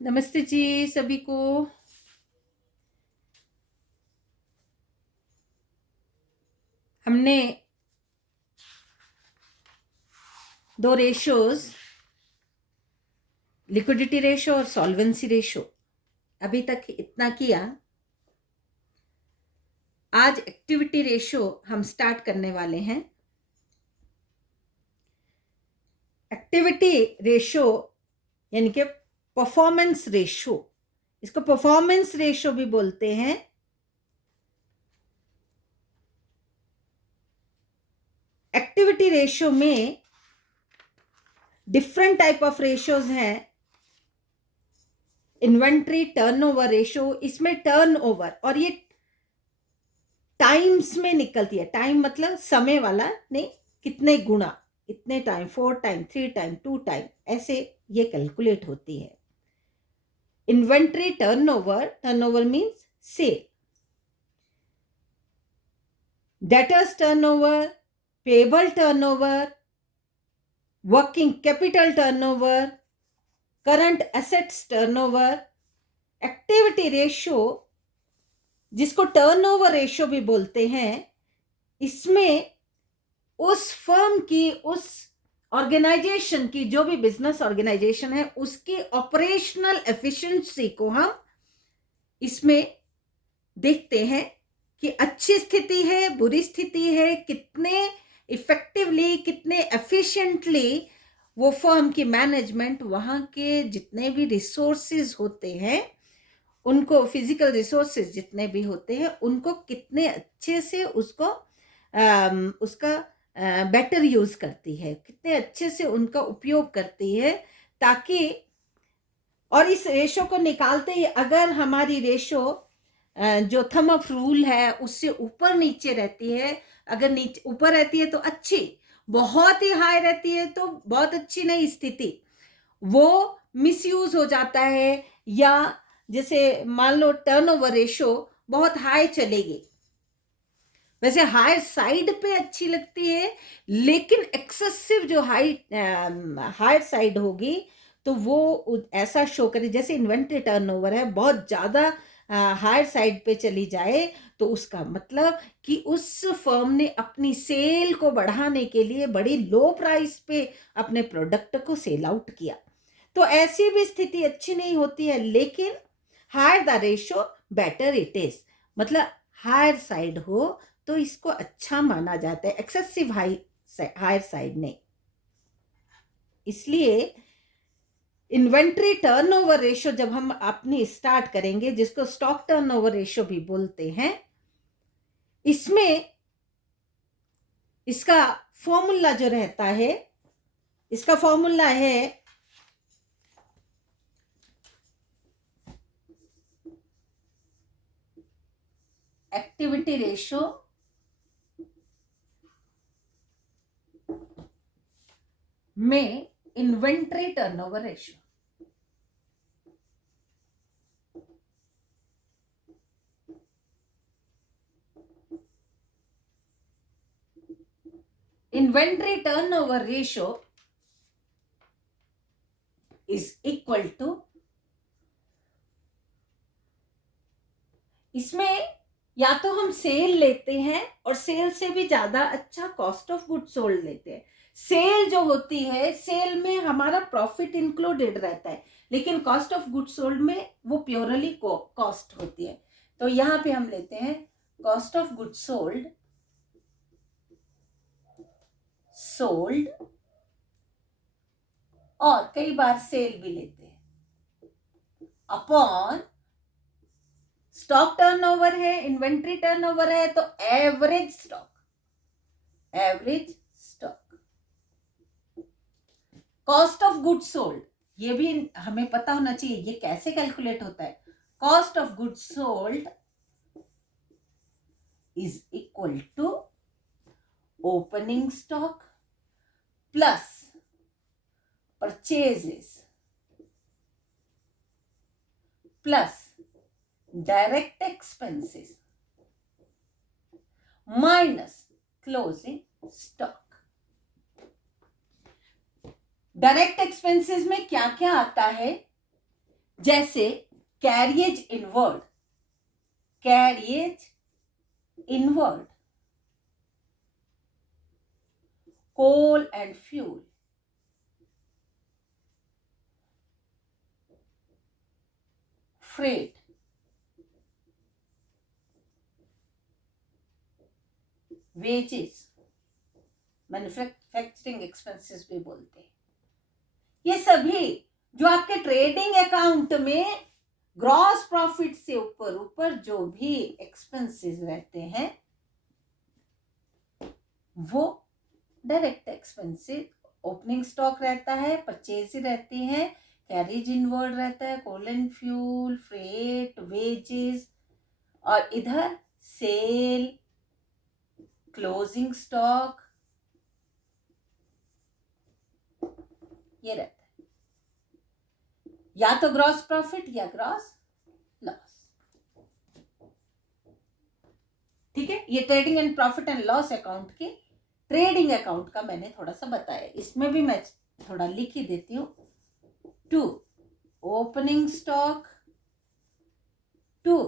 नमस्ते जी सभी को। हमने दो रेशोज, लिक्विडिटी रेशो और सॉल्वेंसी रेशो, अभी तक इतना किया। आज एक्टिविटी रेशो हम स्टार्ट करने वाले हैं। एक्टिविटी रेशो यानी कि परफॉर्मेंस रेशो, इसको परफॉर्मेंस रेशो भी बोलते हैं। एक्टिविटी रेशो में डिफरेंट टाइप ऑफ रेशोज हैं। इन्वेंट्री टर्नओवर रेशो, इसमें टर्नओवर और ये टाइम्स में निकलती है। टाइम मतलब समय वाला नहीं, कितने गुना, इतने टाइम, 4 टाइम, 3 टाइम, 2 टाइम, ऐसे ये कैलकुलेट होती है। Inventory turnover, turnover means sale. Debtors turnover, payable turnover, working capital turnover, current assets turnover. Activity ratio, जिसको टर्नओवर रेशो भी बोलते हैं, इसमें उस फर्म की, उस ऑर्गेनाइजेशन की, जो भी बिजनेस ऑर्गेनाइजेशन है, उसकी ऑपरेशनल एफिशिएंसी को हम इसमें देखते हैं कि अच्छी स्थिति है, बुरी स्थिति है, कितने इफेक्टिवली, कितने एफिशिएंटली वो फर्म की मैनेजमेंट वहां के जितने भी रिसोर्सेज होते हैं, उनको, फिजिकल रिसोर्सेज जितने भी होते हैं, उनको कितने अच्छे से उसको उसका बेटर यूज करती है, कितने अच्छे से उनका उपयोग करती है, ताकि, और इस रेशो को निकालते ही अगर हमारी रेशो जो थंब ऑफ रूल है उससे ऊपर नीचे रहती है, अगर नीचे ऊपर रहती है तो अच्छी, बहुत ही हाई रहती है तो बहुत अच्छी नहीं स्थिति, वो मिसयूज हो जाता है। या जैसे मान लो टर्नओवर रेशो बहुत हाई चलेगी, वैसे हायर साइड पे अच्छी लगती है, लेकिन एक्सेसिव जो हायर साइड होगी तो वो ऐसा शो करे, जैसे इन्वेंट्री टर्नओवर है बहुत ज्यादा हायर साइड पे चली जाए, तो उसका मतलब कि उस फर्म ने अपनी सेल को बढ़ाने के लिए बड़ी लो प्राइस पे अपने प्रोडक्ट को सेल आउट किया, तो ऐसी भी स्थिति अच्छी नहीं होती है। लेकिन higher the ratio better it is, मतलब हायर साइड हो तो इसको अच्छा माना जाता है, एक्सेसिव हायर साइड नहीं। इसलिए इन्वेंट्री टर्नओवर रेशो जब हम अपनी स्टार्ट करेंगे, जिसको स्टॉक टर्नओवर रेशो भी बोलते हैं, इसमें इसका फॉर्मूला जो रहता है, इसका फॉर्मूला है एक्टिविटी रेशो में inventory turnover ratio. Inventory turnover ratio is equal to, इसमें या तो हम सेल लेते हैं और सेल से भी ज्यादा अच्छा कॉस्ट ऑफ गुड सोल्ड लेते हैं। सेल जो होती है, सेल में हमारा प्रॉफिट इंक्लूडेड रहता है, लेकिन कॉस्ट ऑफ गुड सोल्ड में वो प्योरली कॉस्ट होती है। तो यहां पे हम लेते हैं कॉस्ट ऑफ गुड सोल्ड और कई बार सेल भी लेते हैं, अपॉन स्टॉक टर्नओवर है, इन्वेंट्री टर्नओवर है, तो average stock, cost of good sold, ये भी हमें पता होना चाहिए ये कैसे कैलकुलेट होता है। Cost of good sold is equal to opening stock plus purchases plus direct expenses minus closing stock. Direct expenses में क्या क्या आता है? जैसे carriage inward, carriage inward, coal and fuel, freight, wages, manufacturing expenses भी बोलते हैं। ये सभी जो आपके ट्रेडिंग अकाउंट में ग्रॉस प्रॉफिट से ऊपर ऊपर जो भी एक्सपेंसेस रहते हैं वो डायरेक्ट एक्सपेंसेस, ओपनिंग स्टॉक रहता है, परचेज रहती है, कैरिज इनवर्ड रहता है, कोल एंड फ्यूल, फ्रेट, वेजेस, और इधर सेल, क्लोजिंग स्टॉक, ये रहता है। या तो ग्रॉस प्रॉफिट या ग्रॉस लॉस। ठीक है, ये trading and profit and loss account के ट्रेडिंग अकाउंट का मैंने थोड़ा सा बताया। इसमें भी मैं थोड़ा लिख ही देती हूँ। 2 opening stock, 2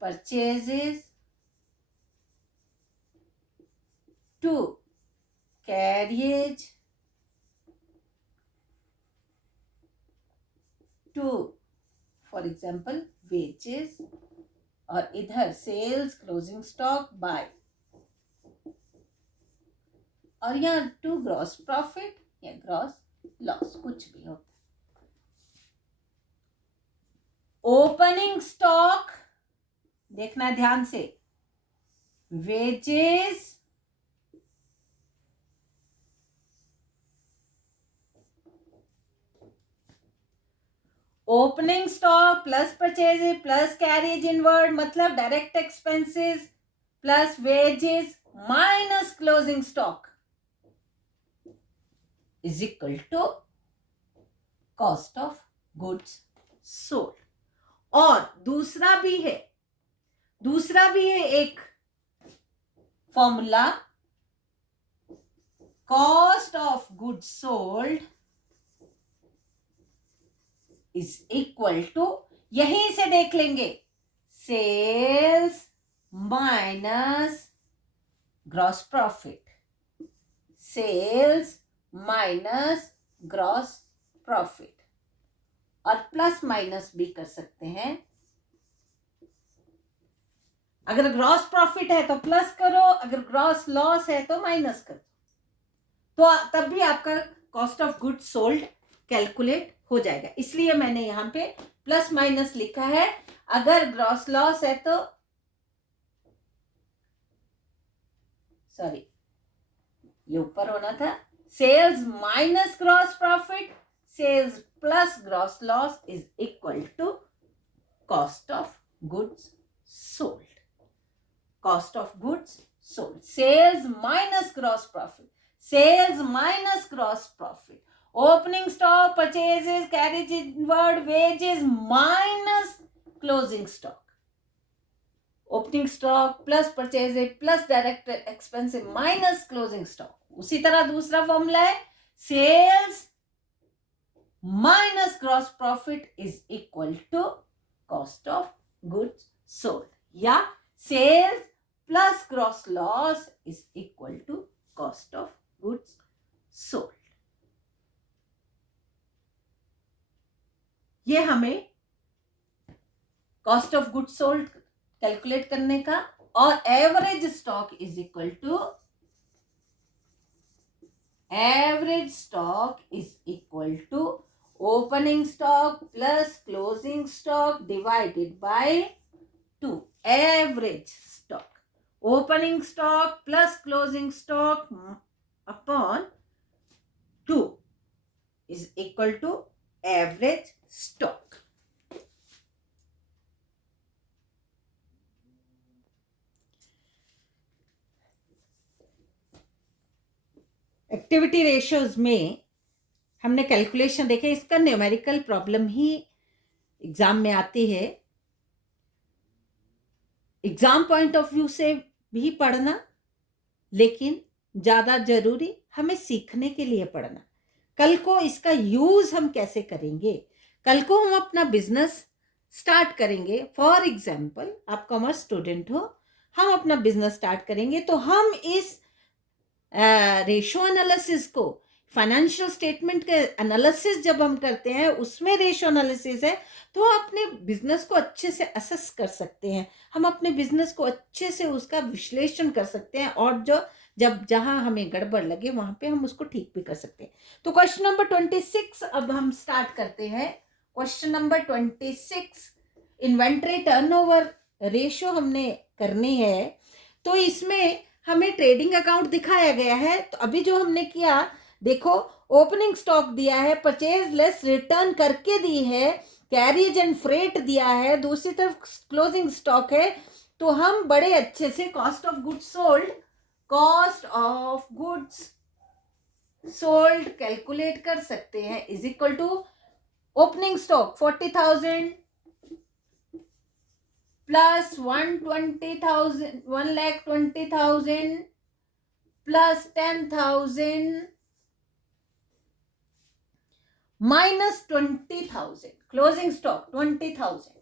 purchases, 2 carriage, 2 for example wages, और इधर सेल्स, क्लोजिंग स्टॉक, बाय, और यहाँ 2 ग्रॉस प्रॉफिट या ग्रॉस लॉस, कुछ भी होता है। ओपनिंग स्टॉक देखना ध्यान से, wages, opening stock plus purchase plus carriage inward, मतलब direct expenses plus wages minus closing stock is equal to cost of goods sold. और दूसरा भी है एक formula, cost of goods sold is equal to, यहीं से देख लेंगे, sales minus gross profit, sales minus gross profit, और प्लस माइनस भी कर सकते हैं। अगर ग्रॉस प्रॉफिट है तो प्लस करो, अगर ग्रॉस लॉस है तो माइनस करो, तो तब भी आपका cost of goods sold calculate हो जाएगा। इसलिए मैंने यहां पे प्लस माइनस लिखा है। अगर ग्रॉस लॉस है तो सॉरी, ये ऊपर होना था, sales minus gross profit, sales plus gross loss is equal to cost of goods sold. Cost of goods sold, sales minus gross profit, sales minus gross profit, opening stock, purchases, carriage inward, wages minus closing stock, opening stock plus purchases plus direct expensive minus closing stock. उसी तरह दूसरा formula है, sales minus gross profit is equal to cost of goods sold, या sales plus gross loss is equal to cost of goods sold. ये हमें cost of goods sold calculate करने का, और average stock is equal to, average stock is equal to opening stock plus closing stock divided by 2, average stock, opening stock plus closing stock upon 2 is equal to average stock. Activity ratios में हमने calculation देखे, इसका numerical problem ही exam में आती है। Exam point of view से भी पढ़ना, लेकिन ज़्यादा जरूरी हमें सीखने के लिए पढ़ना। कल को इसका यूज हम कैसे करेंगे, कल को हम अपना बिजनेस स्टार्ट करेंगे, फॉर एग्जाम्पल आप कॉमर्स स्टूडेंट हो, हम अपना बिजनेस स्टार्ट करेंगे तो हम इस रेशो एनालिसिस को, फाइनेंशियल स्टेटमेंट के एनालिसिस जब हम करते हैं उसमें रेशो एनालिसिस है, तो अपने बिजनेस को अच्छे से असेस कर सकते हैं, हम अपने बिजनेस को अच्छे से उसका विश्लेषण कर सकते हैं, और जब जहां हमें गड़बड़ लगे वहां पे हम उसको ठीक भी कर सकते हैं। तो क्वेश्चन नंबर 26 अब हम स्टार्ट करते हैं। Question number 26, inventory turnover ratio हमने करनी है। तो इसमें हमें ट्रेडिंग अकाउंट दिखाया गया है। तो अभी जो हमने किया, देखो ओपनिंग स्टॉक दिया है, परचेज लेस रिटर्न करके दी है, कैरिज एंड फ्रेट दिया है, दूसरी तरफ क्लोजिंग स्टॉक है। तो हम बड़े अच्छे से cost of goods sold calculate कर सकते हैं, is equal to opening stock 40,000 plus 1,20,000 plus 10,000 minus 20,000, closing stock 20,000,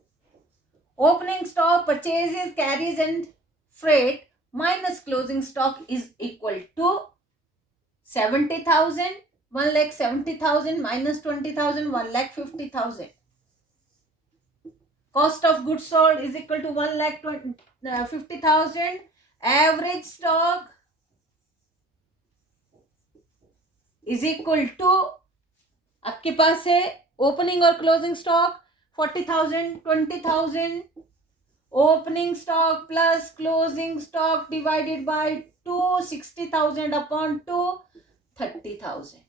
opening stock purchases carriage and freight minus closing stock is equal to 70,000, 1,70,000 minus 20,000, 1,50,000. Cost of goods sold is equal to 1,50,000. Average stock is equal to, आपके पास है opening और closing stock 40,000, 20,000, opening stock plus closing stock divided by 2, 60,000 upon 2, 30,000.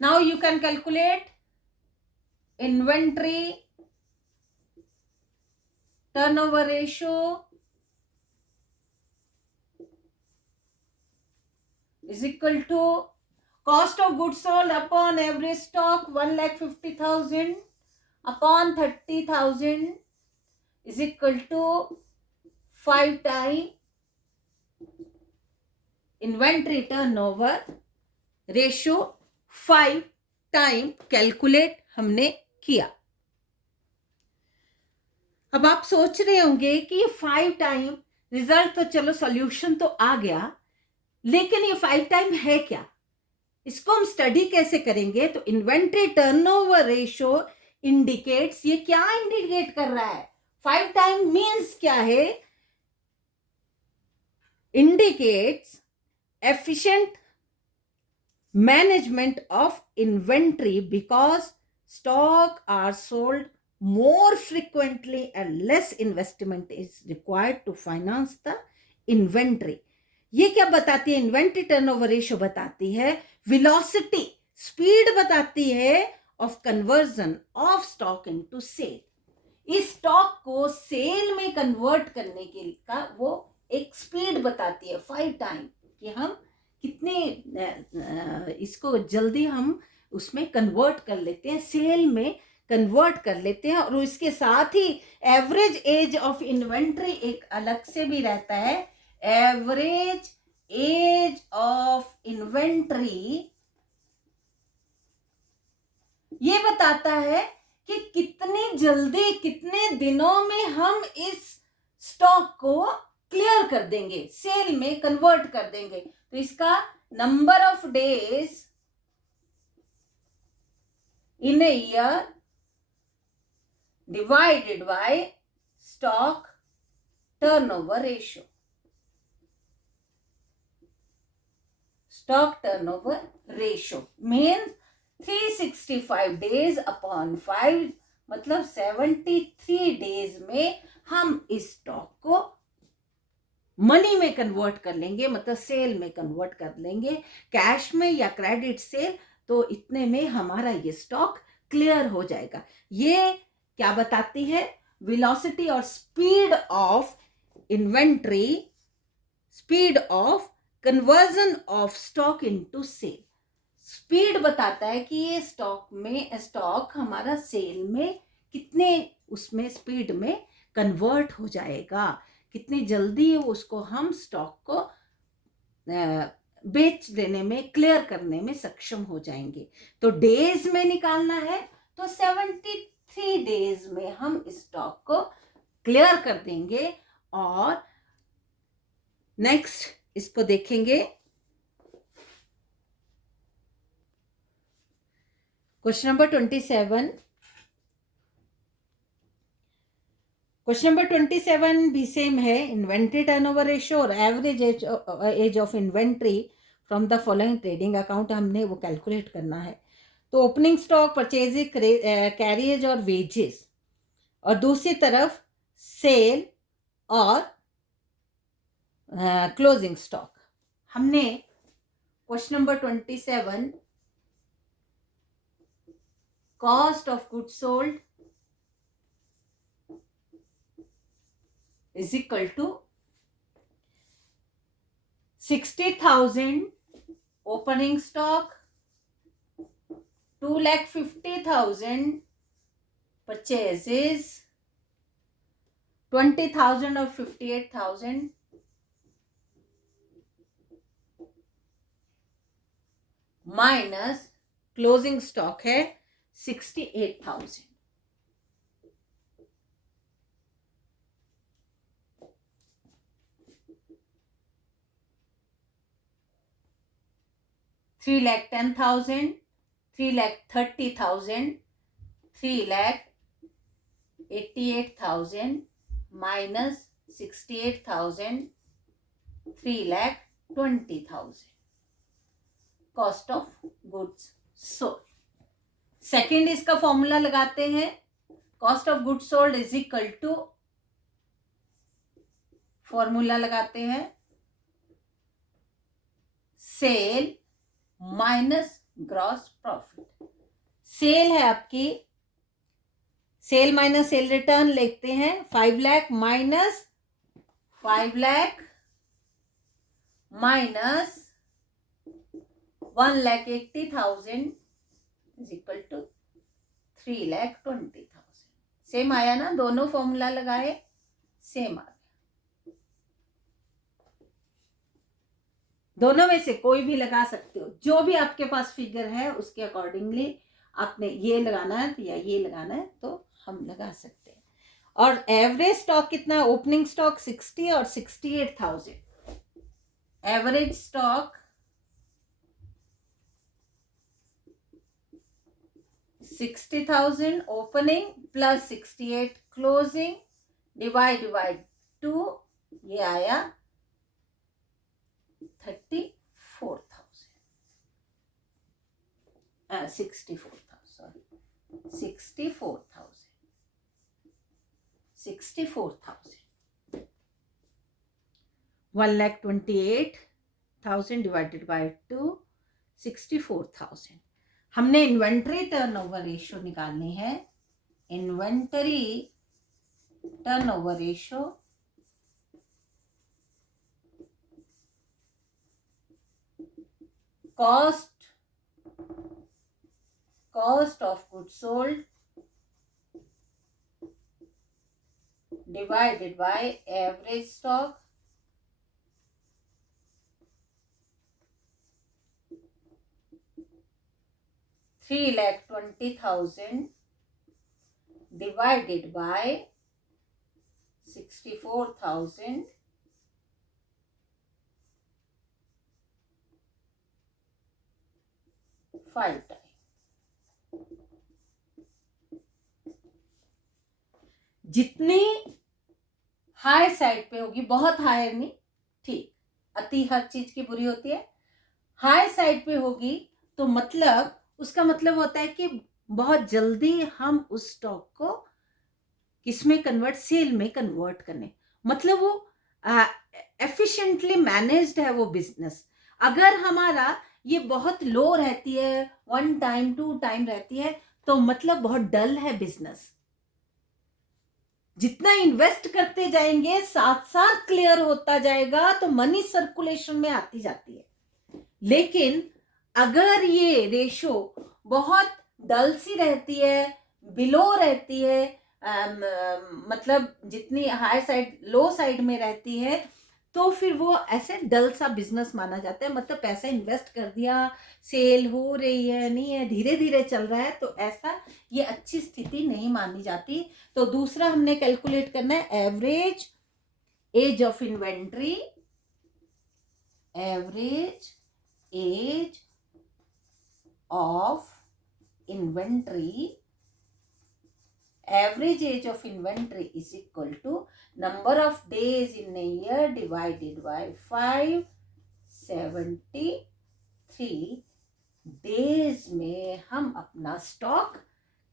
Now you can calculate inventory turnover ratio is equal to cost of goods sold upon average stock 1,50,000 upon 30,000 is equal to 5 times inventory turnover ratio 5 time calculate हमने किया। अब आप सोच रहे होंगे कि ये 5 time result तो चलो सॉल्यूशन तो आ गया, लेकिन ये 5 टाइम है क्या, इसको हम स्टडी कैसे करेंगे? तो इन्वेंट्री टर्नओवर रेशियो इंडिकेट्स, ये क्या इंडिकेट कर रहा है? 5 टाइम मीन्स क्या है? Indicates efficient management of inventory because stock are sold more frequently and less investment is required to finance the inventory. ये क्या बताती है? इन्वेंट्री टर्नओवर रेशियो बताती है वेलोसिटी, स्पीड बताती है of conversion of stock into sale. इस stock को सेल में कन्वर्ट करने के का वो एक स्पीड बताती है 5 टाइम, कि हम कितने इसको जल्दी हम उसमें कन्वर्ट कर लेते हैं, सेल में कन्वर्ट कर लेते हैं। और इसके साथ ही एवरेज एज ऑफ इन्वेंट्री एक अलग से भी रहता है। एवरेज एज ऑफ इन्वेंट्री ये बताता है कि कितनी जल्दी, कितने दिनों में हम इस स्टॉक को क्लियर कर देंगे, सेल में कन्वर्ट कर देंगे। तो इसका number of days in a year divided by stock turnover ratio, stock turnover ratio means 365 days upon 5, मतलब 73 डेज में हम इस स्टॉक को मनी में कन्वर्ट कर लेंगे, मतलब सेल में कन्वर्ट कर लेंगे, कैश में या क्रेडिट सेल। तो इतने में हमारा ये स्टॉक क्लियर हो जाएगा। ये क्या बताती है? वेलोसिटी और speed of inventory, speed of conversion of stock into sale. Speed बताता है कि ये स्टॉक हमारा सेल में कितने उसमें स्पीड में कन्वर्ट हो जाएगा, कितनी जल्दी उसको हम स्टॉक को बेच देने में, क्लियर करने में सक्षम हो जाएंगे। तो डेज में निकालना है तो 73 डेज में हम स्टॉक को क्लियर कर देंगे। और नेक्स्ट इसको देखेंगे, क्वेश्चन नंबर 27। क्वेश्चन नंबर 27 भी सेम है, इन्वेंट्री टर्नओवर रेशियो और average age of inventory from the following trading account हमने वो कैलकुलेट करना है। तो ओपनिंग स्टॉक, परचेजिंग, कैरियज और वेजेस, और दूसरी तरफ सेल और क्लोजिंग स्टॉक। हमने question number 27 cost of goods sold is equal to 60,000 opening stock, 2,50,000 purchases, 20,000 or 58,000 minus closing stock है 68,000। $3,10,000, $3,30,000, $3,88,000 minus 68,000, $3,20,000 cost of goods sold. Second इसका फॉर्मूला लगाते हैं, cost of goods sold is equal to, formula लगाते हैं sale minus gross profit. Sale है आपकी, sale minus sale return लिखते हैं, 5 lakh minus 5 lakh minus 1,80,000 is equal to 3,20,000। Same आया ना, दोनों फॉर्मूला लगाए सेम आ गया। दोनों में से कोई भी लगा सकते हो, जो भी आपके पास फिगर है उसके अकॉर्डिंगली आपने ये लगाना है या ये लगाना है तो हम लगा सकते हैं। और एवरेज स्टॉक कितना है, ओपनिंग स्टॉक 60 और 68,000। Average stock 60,000 opening plus 68 closing divide by 2, ये आया 34,000, 64,000 1,28,000 डिवाइडेड बाय 2, 64,000। हमने इन्वेंटरी टर्नओवर रेशियो निकालनी है। Inventory turnover ratio cost of goods sold divided by average stock $3,20,000 divided by 64,000 5 time. जितनी हाई साइड पे होगी, बहुत हाई नहीं, ठीक, अति हर चीज की बुरी होती है, हाई साइड पे होगी तो मतलब उसका मतलब होता है कि बहुत जल्दी हम उस स्टॉक को किसमें कन्वर्ट, सेल में कन्वर्ट करने, मतलब वो एफिशिएंटली मैनेज्ड है वो बिजनेस। अगर हमारा ये बहुत लो रहती है, 1 टाइम 2 टाइम रहती है, तो मतलब बहुत डल है बिजनेस। जितना इन्वेस्ट करते जाएंगे साथ साथ क्लियर होता जाएगा तो मनी सर्कुलेशन में आती जाती है। लेकिन अगर ये रेशो बहुत डल सी रहती है, बिलो रहती है, मतलब जितनी हाई साइड लो साइड में रहती है, तो फिर वो ऐसे डल सा बिजनेस माना जाता है, मतलब पैसा इन्वेस्ट कर दिया, सेल हो रही है नहीं है, धीरे धीरे चल रहा है, तो ऐसा ये अच्छी स्थिति नहीं मानी जाती। तो दूसरा हमने कैलकुलेट करना है average age of inventory, average age of inventory, average age of inventory is equal to number of days in a year divided by 573 days में हम अपना स्टॉक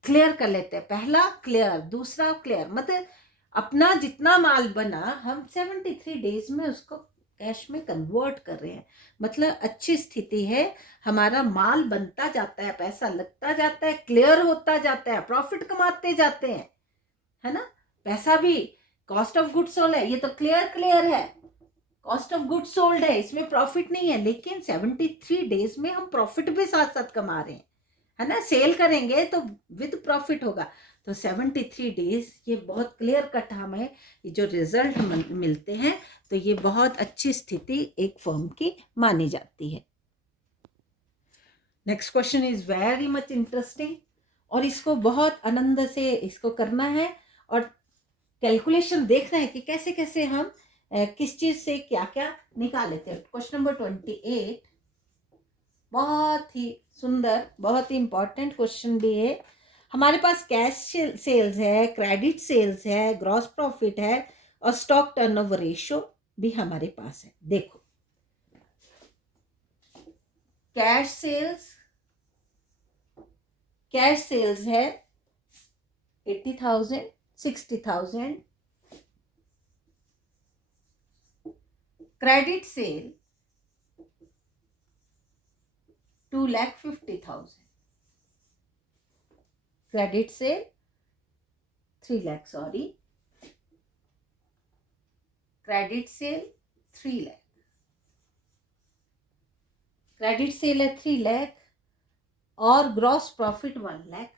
क्लियर कर लेते हैं। पहला क्लियर, दूसरा क्लियर, मतलब अपना जितना माल बना हम 73 डेज में उसको कैश में कन्वर्ट कर रहे हैं। मतलब अच्छी स्थिति है, हमारा माल बनता जाता है, पैसा लगता जाता है, क्लियर होता जाता है, प्रॉफिट कमाते जाते हैं, है ना। पैसा भी कॉस्ट ऑफ गुड्स सोल्ड है, ये तो क्लियर है, कॉस्ट ऑफ गुड्स सोल्ड है, इसमें प्रॉफिट नहीं है, लेकिन 73 डेज में हम प्रॉफिट भी साथ साथ कमा रहे हैं, है ना। सेल करेंगे तो विद प्रॉफिट होगा। तो 73 डेज ये बहुत क्लियर कट हमें जो रिजल्ट मिलते हैं, तो ये बहुत अच्छी स्थिति एक फर्म की मानी जाती है। Next question is very much interesting, और इसको बहुत आनंद से इसको करना है और कैलकुलेशन देखना है कि कैसे कैसे हम किस चीज से क्या क्या निकाल लेते हैं। क्वेश्चन नंबर 28 बहुत ही सुंदर, बहुत ही इंपॉर्टेंट क्वेश्चन भी है। हमारे पास कैश सेल्स है, क्रेडिट सेल्स है, ग्रॉस प्रॉफिट है और स्टॉक टर्नओवर रेशियो भी हमारे पास है। देखो, कैश सेल्स है 80,000, 60,000, credit sale 2,50,000, credit sale 3 lakh, sorry, credit sale 3 lakh, credit sale है 3 लाख और ग्रॉस प्रॉफिट 1 लाख।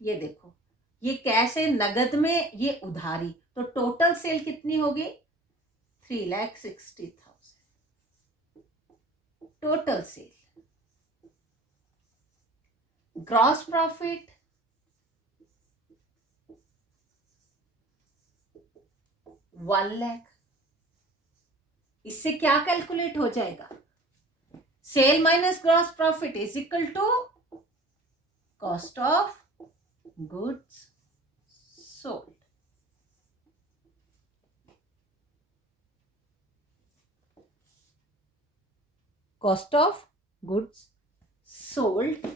ये देखो, ये कैश है, नगद में ये उधारी, तो टोटल सेल कितनी होगी 3,60,000 total sale. Gross profit 1 lakh. इससे क्या कैलकुलेट हो जाएगा, sale minus gross profit is equal to cost of goods sold. Cost of goods sold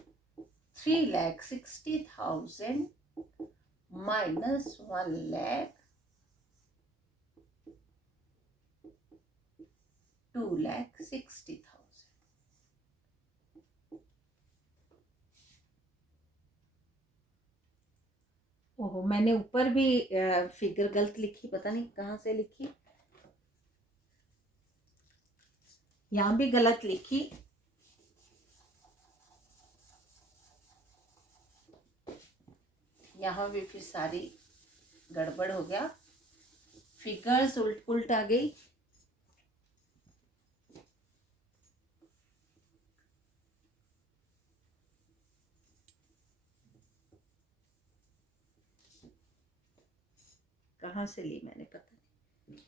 3,60,000 minus 1 lakh 2,60,000। ओहो, मैंने ऊपर भी फिगर गलत लिखी, पता नहीं कहाँ से लिखी, यहाँ भी गलत लिखी। यहाँ भी फिर सारी गड़बड़ हो गया, फिगर्स उल्ट पुलट आ गई। कहाँ से ली मैंने पता नहीं।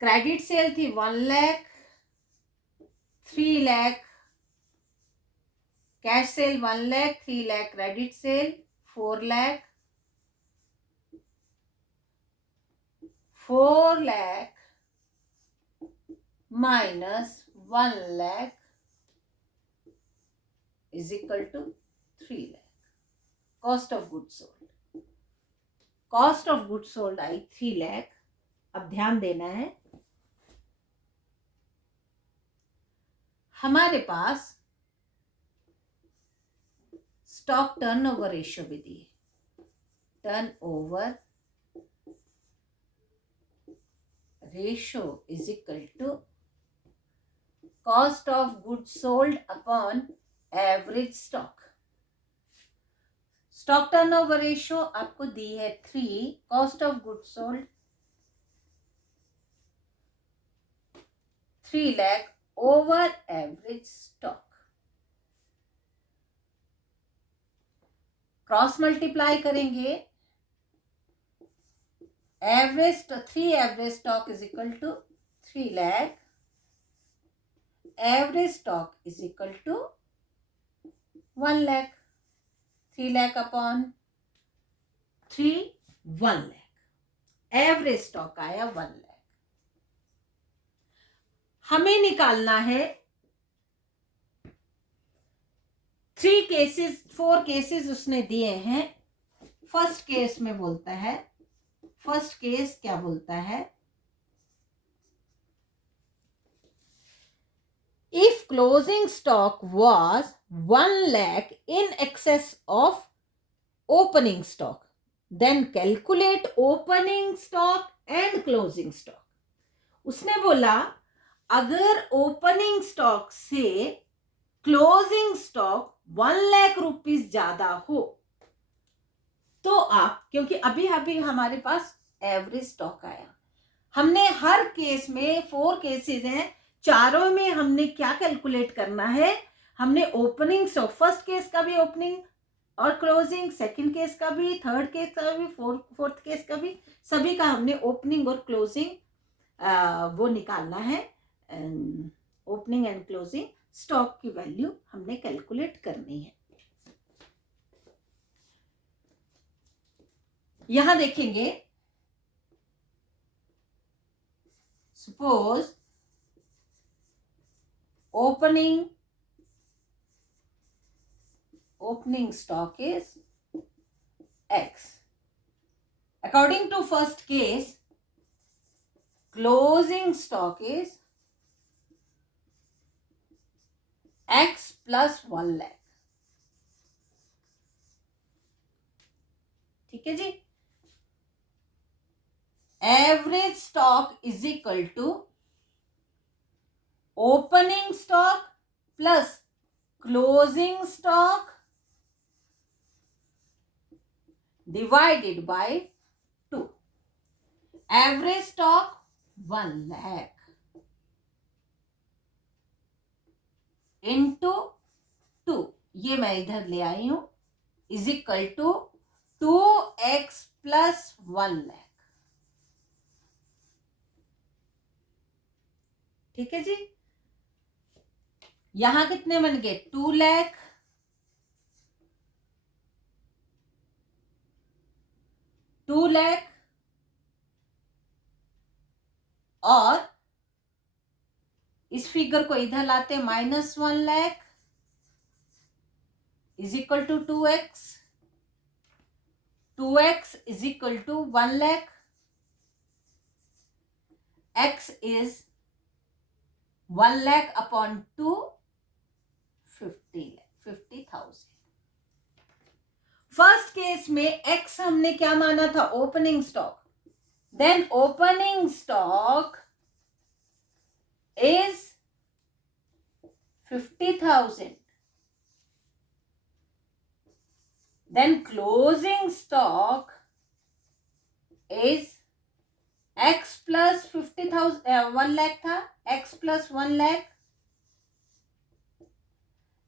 क्रेडिट सेल थी 1 lakh, 3 lakh, cash cell 1 lakh, 3 lakh, credit sale 4 lakh, 4 lakh minus 1 lakh is equal to 3 lakh. Cost of goods sold. Cost of goods sold I 3 lakh. अब ध्यान देना है, हमारे पास स्टॉक टर्नओवर रेशियो भी दी है। Turnover ratio is equal to cost of goods sold upon average stock. Stock turnover ratio आपको दी है 3, cost of goods sold 3 lakh over average stock. Cross multiply करेंगे, average 3 average stock is equal to 3 lakh, average stock is equal to 1 lakh. 3 lakh upon 3, 1 lakh. Average stock आया 1 lakh. हमें निकालना है 4 cases उसने दिए हैं. फर्स्ट केस में बोलता है, फर्स्ट केस क्या बोलता है, if closing stock was 1 lakh in excess of opening stock, then calculate opening stock and closing stock. उसने बोला अगर ओपनिंग स्टॉक से क्लोजिंग स्टॉक 1 लाख रुपीस ज्यादा हो तो आप, क्योंकि अभी अभी हमारे पास एवरेज स्टॉक आया, हमने हर केस में 4 केसेस हैं, चारों में हमने क्या कैलकुलेट करना है, हमने ओपनिंग स्टॉक, फर्स्ट केस का भी ओपनिंग और क्लोजिंग, सेकंड केस का भी, थर्ड केस का भी, फोर्थ केस का भी, सभी का हमने ओपनिंग और क्लोजिंग वो निकालना है. ओपनिंग एंड क्लोजिंग स्टॉक की वैल्यू हमने कैलकुलेट करनी है. यहां देखेंगे, suppose opening stock is X. According to first case, closing stock is X plus 1 lakh. ठीक है जी. Average stock is equal to opening stock plus closing stock divided by 2. Average stock 1 lakh into 2, ये मैं इधर ले आई हूं, is equal to 2x plus 1 lakh. ठीक है जी. यहां कितने बन गए, 2 lakh, 2 lakh और इस फिगर को इधर लाते -1 lakh is equal to 2x. 2x is equal to 1 lakh. x is 1 lakh upon 2, 50,000. First case में x हमने क्या माना था, opening stock. Then opening stock is 50,000. Then closing stock is x plus 50,000, 1 lakh था, x plus 1 lakh.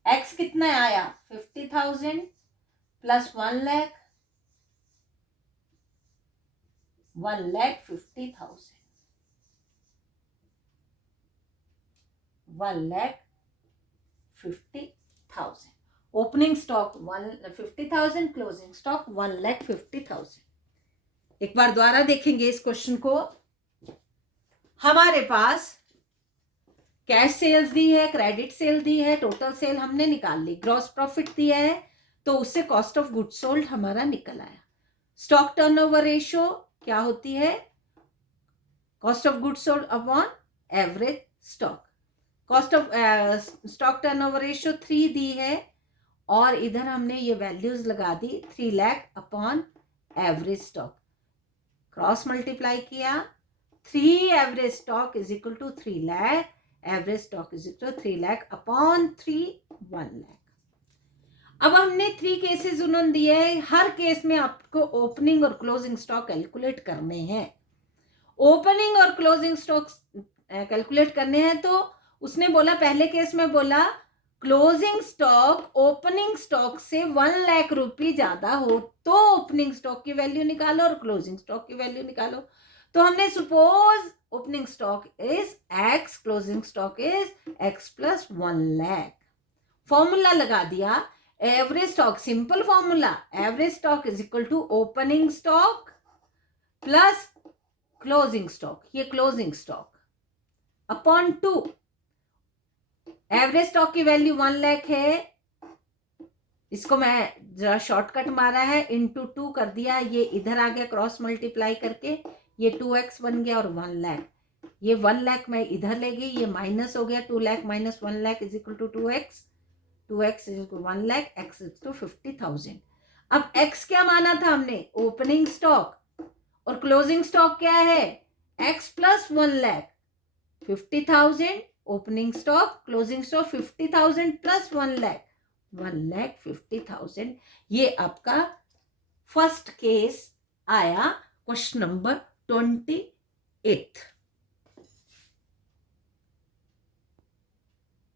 x कितना आया, 50,000 plus 1 lakh, 1,50,000. 1,50,000. Opening stock 50,000, closing stock 1,50,000. एक बार दोबारा देखेंगे इस क्वेश्चन को. हमारे पास कैश सेल्स दी है, क्रेडिट सेल दी है, टोटल सेल हमने निकाल ली, ग्रॉस प्रॉफिट दिया है, तो उससे कॉस्ट ऑफ गुड्स सोल्ड हमारा निकल आया. स्टॉक टर्नओवर रेशियो क्या होती है, cost of goods sold upon average stock. Cost of stock turnover ratio 3 दी है और इधर हमने ये वैल्यूज लगा दी, 3 lakh upon average stock. Cross multiply किया, 3 average stock is equal to 3 lakh, average stock is equal to 3 lakh upon 3, 1 lakh. अब हमने 3 केसेस उन्होंने दिए हैं, हर केस में आपको ओपनिंग और क्लोजिंग स्टॉक कैलकुलेट करने हैं. ओपनिंग और क्लोजिंग स्टॉक कैलकुलेट करने हैं, तो उसने बोला, पहले केस में बोला क्लोजिंग स्टॉक ओपनिंग स्टॉक से 1 लाख रुपए ज्यादा हो तो ओपनिंग स्टॉक की वैल्यू निकालो और क्लोजिंग स्टॉक की वैल्यू निकालो। तो हमने suppose opening stock is x, closing stock is x plus 1 lakh, formula लगा दिया average stock, simple formula, average stock is equal to opening stock plus closing stock, ये closing stock upon 2, average stock की value 1 lakh है, इसको मैं जरा shortcut मारा है, इंटू 2 कर दिया, ये इधर आ गया क्रॉस मल्टीप्लाई करके, ये 2x बन गया और 1 लाख, ये 1 लाख मैं इधर ले गई, ये माइनस हो गया, 2 lakh minus 1 lakh is equal to 2x, 2x is equal 1 lakh, x is to 50,000। अब x क्या माना था हमने, ओपनिंग स्टॉक, और क्लोजिंग स्टॉक क्या है, x plus 1 lakh, 50,000 opening stock, closing stock 50,000 plus 1 lakh, 1,50,000। ये आपका फर्स्ट केस आया, क्वेश्चन नंबर 28।